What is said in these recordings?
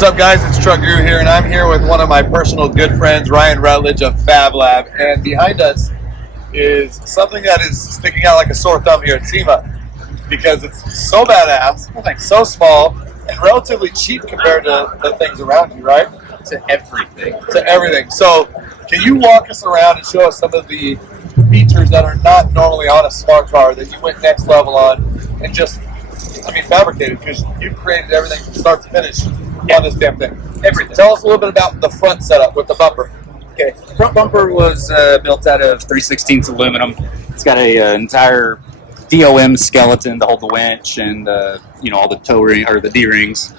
What's up, guys? It's Truck Guru here, and I'm here with one of my personal good friends, Ryan Rutledge of FAB Lab. And behind us is something that is sticking out like a sore thumb here at Sema, because it's so badass, so small, and relatively cheap compared to the things around you, right? To everything. To everything. So, can you walk us around and show us some of the features that are not normally on a smart car that you went next level on and just, fabricated, because you created everything from start to finish on this damn thing? Everything. Tell us a little bit about the front setup with the bumper. Okay, front bumper was built out of 3/16 aluminum. It's got a entire DOM skeleton to hold the winch and all the toe ring or the D rings.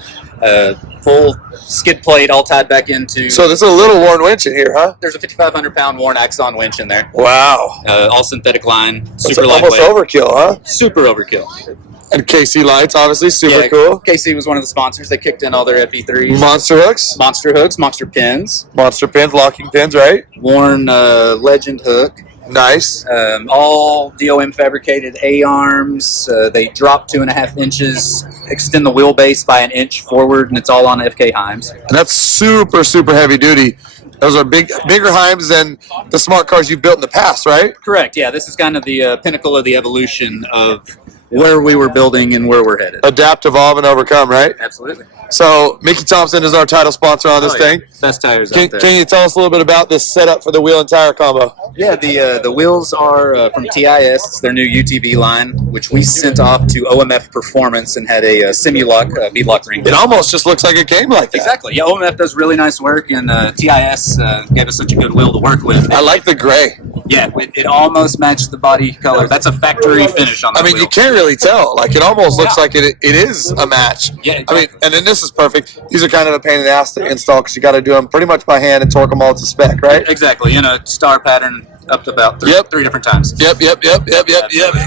Full skid plate all tied back into. So there's a little worn winch in here, huh? There's a 5,500 pound worn Axon winch in there. Wow. All synthetic line, That's super lightweight. almost overkill, huh? Super overkill. And KC lights, obviously, super cool. KC was one of the sponsors. They kicked in all their FE3s. Monster hooks. Monster hooks, monster pins. Monster pins, locking pins, right? Worn Legend hook. Nice. All DOM fabricated A-arms. They drop 2.5 inches, extend the wheelbase by 1 inch forward, and it's all on FK Heims. And that's super, super heavy duty. Those are bigger Heims than the smart cars you've built in the past, right? Correct, yeah. This is kind of the pinnacle of the evolution of where we were building and where we're headed. Adapt, evolve, and overcome, right? Absolutely. So Mickey Thompson is our title sponsor on this thing. Best tires out there. Can you tell us a little bit about this setup for the wheel and tire combo? Yeah, the wheels are from TIS. It's their new UTV line, which we sent off to OMF Performance and had a Simulok V-Lock ring. It almost just looks like it came like that. Exactly. Yeah, OMF does really nice work, and TIS gave us such a good wheel to work with. I like the gray. Yeah, it almost matched the body color. That's a factory finish on the wheel. You can't really tell. Like, it almost looks like it is a match. Yeah, exactly. And then this is perfect. These are kind of a pain in the ass to install because you got to do them pretty much by hand and torque them all to spec, right? Exactly. Star pattern up to about three different times. Yep.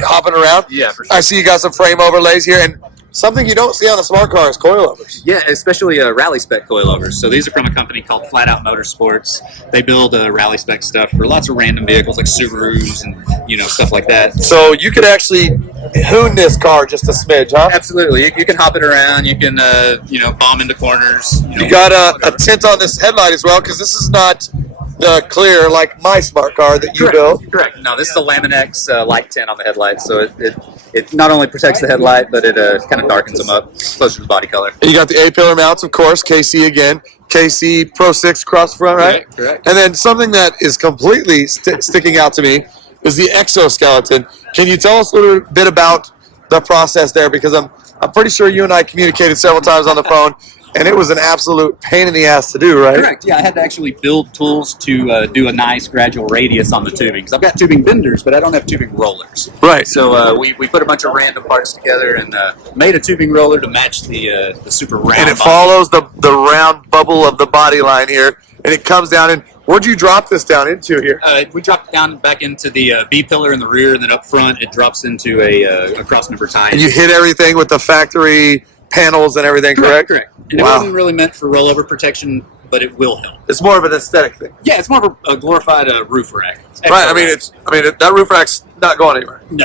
Hopping around. Yeah, for sure. I see you got some frame overlays here, and something you don't see on a smart car is coilovers. Yeah, especially rally spec coilovers. So these are from a company called Flat Out Motorsports. They build rally spec stuff for lots of random vehicles like Subarus and stuff like that. So you could actually hoon this car just a smidge, huh? Absolutely. You can hop it around. You can bomb into corners. You got a tint on this headlight as well, because this is not the clear like my smart car that you built. Correct. No, this is a Laminex light tint on the headlight, so it not only protects the headlight, but it kind of darkens them up closer to the body color. And you got the A-pillar mounts, of course, KC again. KC Pro 6 across the front, right? Correct. And then something that is completely sticking out to me is the exoskeleton. Can you tell us a little bit about the process there? Because I'm pretty sure you and I communicated several times on the phone, and it was an absolute pain in the ass to do, right? Correct. Yeah, I had to actually build tools to do a nice gradual radius on the tubing. Because I've got tubing benders, but I don't have tubing rollers. Right. So we put a bunch of random parts together and made a tubing roller to match the super round. And it follows the round bubble of the body line here, and it comes down. And where'd you drop this down into here? We dropped it down back into the B pillar in the rear, and then up front it drops into a crossmember tie. And you hit everything with the factory panels and everything, correct? Correct. And it wasn't really meant for rollover protection, but it will help. It's more of an aesthetic thing. Yeah, it's more of a glorified roof rack. Right. That roof rack's not going anywhere. No.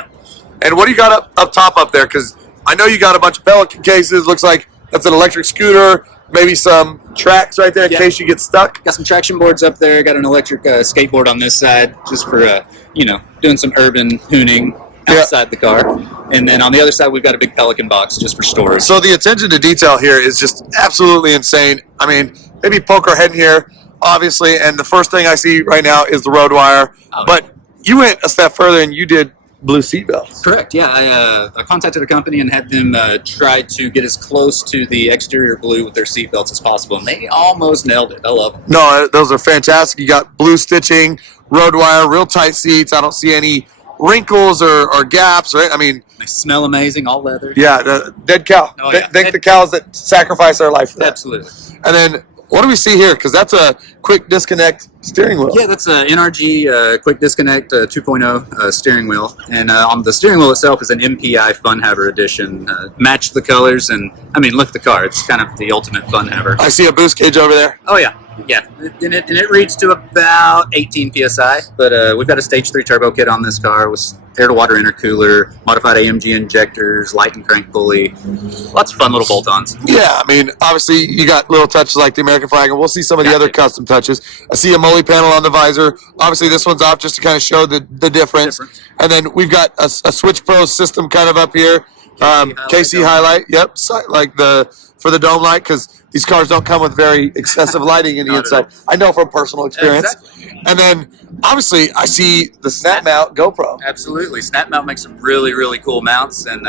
And what do you got up top up there? Because I know you got a bunch of Pelican cases. Looks like that's an electric scooter. Maybe some tracks right there in case you get stuck. Got some traction boards up there. Got an electric skateboard on this side, just for doing some urban hooning outside the car. And then on the other side, we've got a big Pelican box just for storage. So the attention to detail here is just absolutely insane. Maybe poke our head in here, obviously, and the first thing I see right now is the road wire. But you went a step further and you did blue seatbelts. Correct, yeah. I contacted a company and had them try to get as close to the exterior blue with their seatbelts as possible, and they almost nailed it. I love them. No, those are fantastic. You got blue stitching, road wire, real tight seats. I don't see any wrinkles or gaps, right? They smell amazing, all leather. Yeah, the dead cow. Oh, yeah. Thank the cows that sacrifice their life for that. Absolutely. And then what do we see here? Because that's a quick disconnect steering wheel. Yeah, that's an NRG quick disconnect 2.0 steering wheel. And on the steering wheel itself is an MPI Fun Haver edition. Matched the colors, and look at the car. It's kind of the ultimate fun haver. I see a boost cage over there. Oh yeah. Yeah, and it reads to about 18 psi. But we've got a stage 3 turbo kit on this car with air-to-water intercooler, modified AMG injectors, light and crank pulley. Lots of fun little bolt-ons. Yeah, I mean, obviously you got little touches like the American flag, and we'll see some of the other custom touches. I see a Moly panel on the visor. Obviously, this one's off just to kind of show the difference. And then we've got a Switch Pro system kind of up here. KC highlight. Yep, like for the dome light, because these cars don't come with very excessive lighting in the inside. I know from personal experience. Exactly. And then, obviously, I see the snap mount GoPro. Absolutely. Snap mount makes some really, really cool mounts, and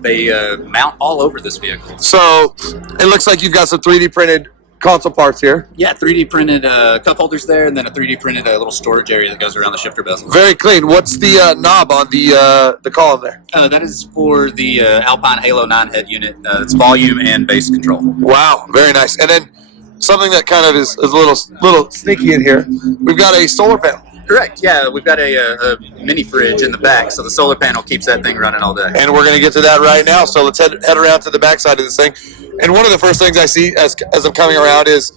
they mount all over this vehicle. So, it looks like you've got some 3D printed console parts here. Yeah, 3D printed cup holders there, and then a 3D printed little storage area that goes around the shifter bezel. Very clean. What's the knob on the column there? That is for the Alpine Halo 9 head unit. It's volume and bass control. Wow, very nice. And then something that kind of is a little sneaky in here. We've got a solar panel. Correct. Yeah, we've got a mini fridge in the back, so the solar panel keeps that thing running all day. And we're going to get to that right now. So let's head around to the back side of this thing. And one of the first things I see as I'm coming around is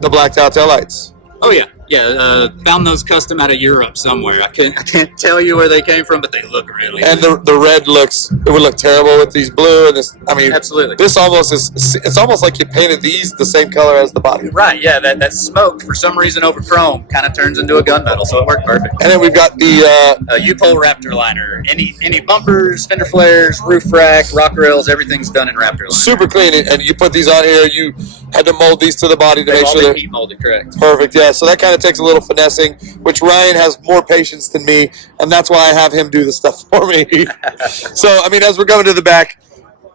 the blacked out tail lights. Oh yeah, yeah. Found those custom out of Europe somewhere. I can't tell you where they came from, but they look really. And the red it would look terrible with these blue and this. I mean, absolutely. This almost is. It's almost like you painted these the same color as the body. Right. Yeah. That smoke for some reason over chrome kind of turns into a gunmetal, so it worked perfect. And then we've got the U-pole Raptor liner. Any bumpers, fender flares, roof rack, rock rails, everything's done in Raptor liner. Super clean. And you put these on here. You had to mold these to the body to make sure they're heat molded. Correct. Perfect. Yeah. So that kind of takes a little finessing, which Ryan has more patience than me, and that's why I have him do the stuff for me. So, I mean, as we're going to the back,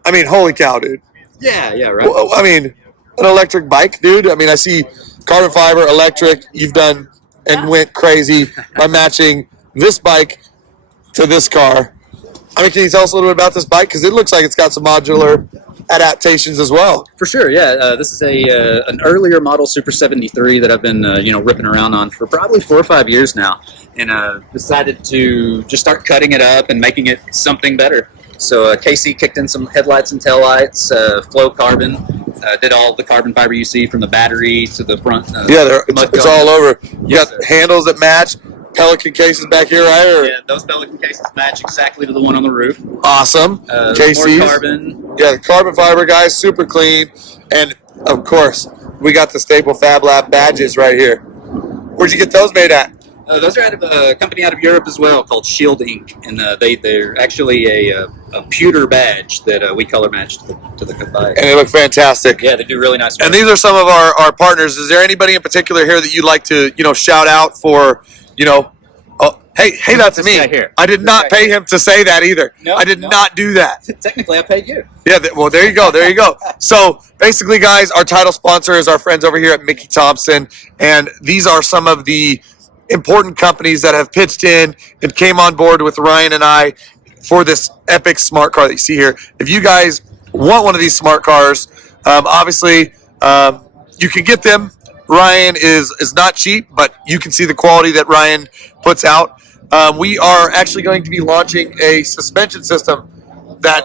I mean, holy cow, dude. Yeah, right. Well, I mean, an electric bike, dude. I mean, I see carbon fiber, electric. You've done and went crazy by matching this bike to this car. I mean, can you tell us a little bit about this bike? Because it looks like it's got some modular adaptations as well. For sure, yeah. This is an earlier model Super 73 that I've been ripping around on for probably 4 or 5 years now, and decided to just start cutting it up and making it something better. So KC kicked in some headlights and taillights, flow carbon, did all the carbon fiber you see from the battery to the front. Yeah, it's all over. You got handles that match. Pelican cases back here, right? Yeah, those Pelican cases match exactly to the one on the roof. Awesome. KC's. More carbon. Yeah, the carbon fiber, guys, super clean. And, of course, we got the staple Fab Lab badges right here. Where'd you get those made at? Those are out of a company out of Europe as well called Shield Ink. And they're actually a pewter badge that we color matched to the bike. And they look fantastic. Yeah, they do really nice work. And these are some of our partners. Is there anybody in particular here that you'd like to, shout out for, hey, that's me. I did not pay him to say that either. No, I did not do that. Technically, I paid you. Yeah, well, there you go. So, basically, guys, our title sponsor is our friends over here at Mickey Thompson, and these are some of the important companies that have pitched in and came on board with Ryan and I for this epic smart car that you see here. If you guys want one of these smart cars, obviously, you can get them. Ryan is not cheap, but you can see the quality that Ryan puts out. We are actually going to be launching a suspension system that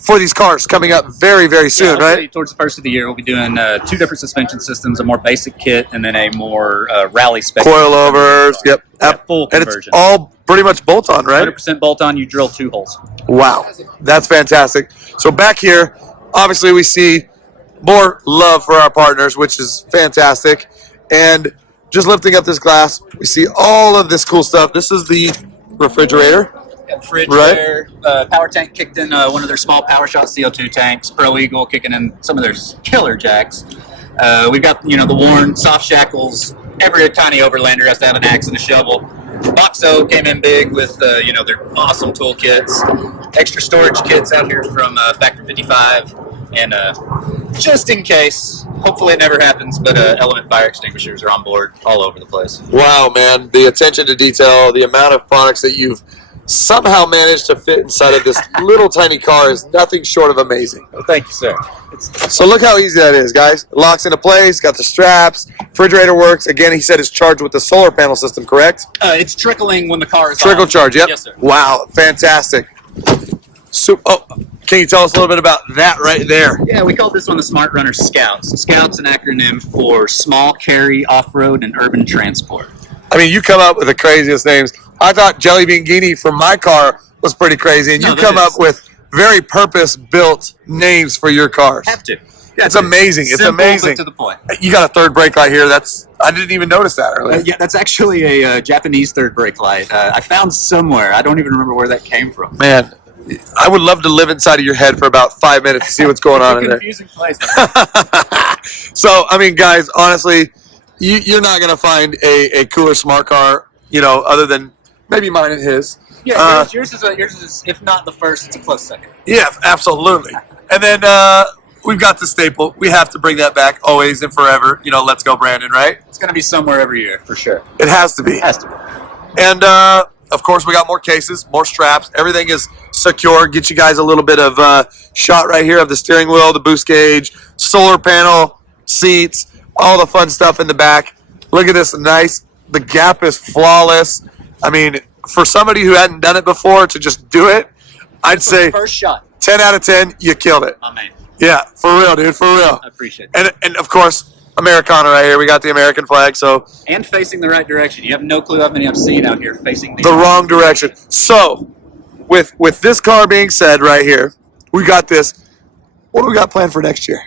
for these cars coming up very, very soon, right? Towards the first of the year, we'll be doing 2 different suspension systems, a more basic kit and then a more rally spec. Coilovers, yep. Full conversion. And it's all pretty much bolt-on, right? 100% bolt-on, you drill 2 holes. Wow, that's fantastic. So back here, obviously we see more love for our partners, which is fantastic. And just lifting up this glass, we see all of this cool stuff. This is the refrigerator. Fridge there. Power tank kicked in one of their small Power Shot CO2 tanks. Pro Eagle kicking in some of their killer jacks. We've got the worn soft shackles. Every tiny overlander has to have an axe and a shovel. Boxo came in big with their awesome tool kits. Extra storage kits out here from Factor 55. And just in case, hopefully it never happens, but Element fire extinguishers are on board all over the place. Wow, man. The attention to detail, the amount of products that you've somehow managed to fit inside of this little tiny car is nothing short of amazing. Well, thank you, sir. So look how easy that is, guys. It locks into place, got the straps, refrigerator works. Again, he said it's charged with the solar panel system, correct? It's trickling when the car is Trickle on. Charge, yep. Yes, sir. Wow, fantastic. So, can you tell us a little bit about that right there? Yeah, we call this one the Smart Runner Scout. So Scout's an acronym for Small Carry Off-Road and Urban Transport. I mean, you come up with the craziest names. I thought Jelly Bean Guinea for my car was pretty crazy, and you come up with very purpose-built names for your cars. Have to. It's amazing. It's Simple, amazing. but to the point. You got a third brake light here. I didn't even notice that earlier. Yeah, that's actually a Japanese third brake light. I found somewhere. I don't even remember where that came from. Man, I would love to live inside of your head for about 5 minutes to see what's going on in there. Confusing place. So, I mean, guys, honestly, you're not going to find a cooler smart car, other than maybe mine and his. Yeah, yours is, if not the first, it's a close second. Yeah, absolutely. And then we've got the staple. We have to bring that back always and forever. Let's go, Brandon, right? It's going to be somewhere every year, for sure. It has to be. It has to be. And, of course, we got more cases, more straps. Everything is secure. Get you guys a little bit of shot right here of the steering wheel, the boost gauge, solar panel, seats, all the fun stuff in the back. Look at this, nice. The gap is flawless. I mean, for somebody who hadn't done it before to just do it, I'd say first shot. 10 out of 10, you killed it. Oh, man. Yeah, for real, dude, for real. I appreciate it. And of course, Americana right here. We got the American flag, so. And facing the right direction. You have no clue how many I've seen out here facing the wrong direction. So, with this car being said right here, we got this. What do we got planned for next year?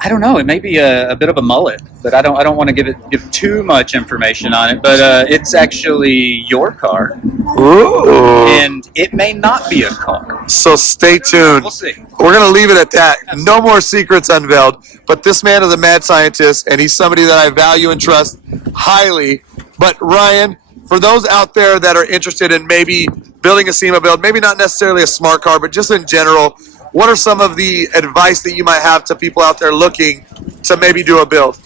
I don't know. It may be a bit of a mullet, but I don't want to give too much information on it. But it's actually your car, Ooh. and it may not be a car. So stay tuned. We'll see. We're gonna leave it at that. No more secrets unveiled. But this man is a mad scientist, and he's somebody that I value and trust highly. But Ryan, for those out there that are interested in maybe building a SEMA build, maybe not necessarily a smart car, but just in general, what are some of the advice that you might have to people out there looking to maybe do a build?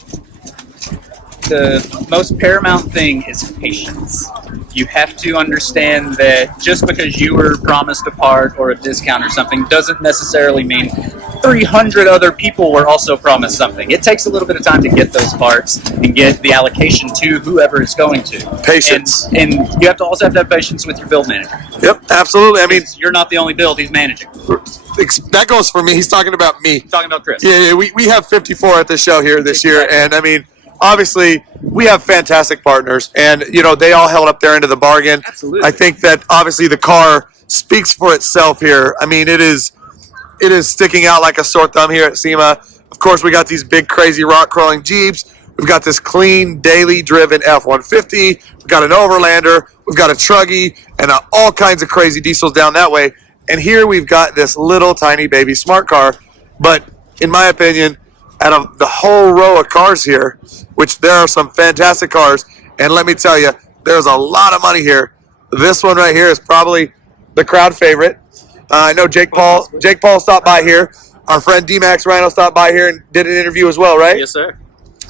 The most paramount thing is patience. You have to understand that just because you were promised a part or a discount or something doesn't necessarily mean 300 other people were also promised something. It takes a little bit of time to get those parts and get the allocation to whoever it's going to. Patience. And you have to also have to have patience with your build manager. Yep, absolutely. I mean, you're not the only build he's managing. That goes for me. He's talking about me. He's talking about Chris. Yeah, we have 54 at the show here this year, and I mean, obviously, we have fantastic partners, and they all held up their end of the bargain. Absolutely. I think that obviously the car speaks for itself here. I mean, it is sticking out like a sore thumb here at SEMA. Of course, we got these big, crazy rock crawling Jeeps. We've got this clean, daily driven F-150. We've got an Overlander. We've got a Truggy, and all kinds of crazy diesels down that way. And here we've got this little tiny baby smart car. But in my opinion, out of the whole row of cars here, which there are some fantastic cars, and let me tell you, there's a lot of money here. This one right here is probably the crowd favorite. I know Jake Paul stopped by here. Our friend D-Max Rhino stopped by here and did an interview as well, right? Yes, sir.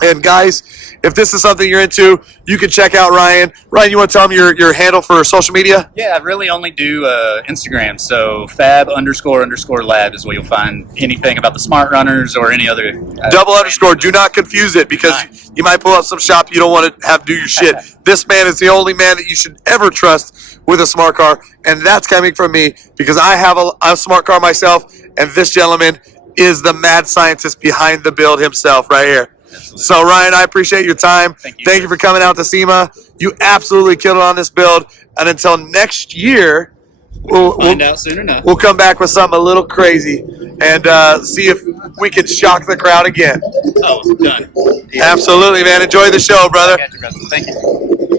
And guys, if this is something you're into, you can check out Ryan. Ryan, you want to tell him your handle for social media? Yeah, I really only do Instagram. So FAB__lab is where you'll find anything about the smart runners or any other. Double underscore. Do not confuse it because you might pull up some shop you don't want to have do your shit. This man is the only man that you should ever trust with a smart car, and that's coming from me because I have a smart car myself, and this gentleman is the mad scientist behind the build himself right here. Absolutely. So, Ryan, I appreciate your time. Thank you for coming out to SEMA. You absolutely killed it on this build. And until next year, we'll find out soon enough. We'll come back with something a little crazy and see if we can shock the crowd again. Oh, done. Absolutely, man. Enjoy the show, brother. Thank you.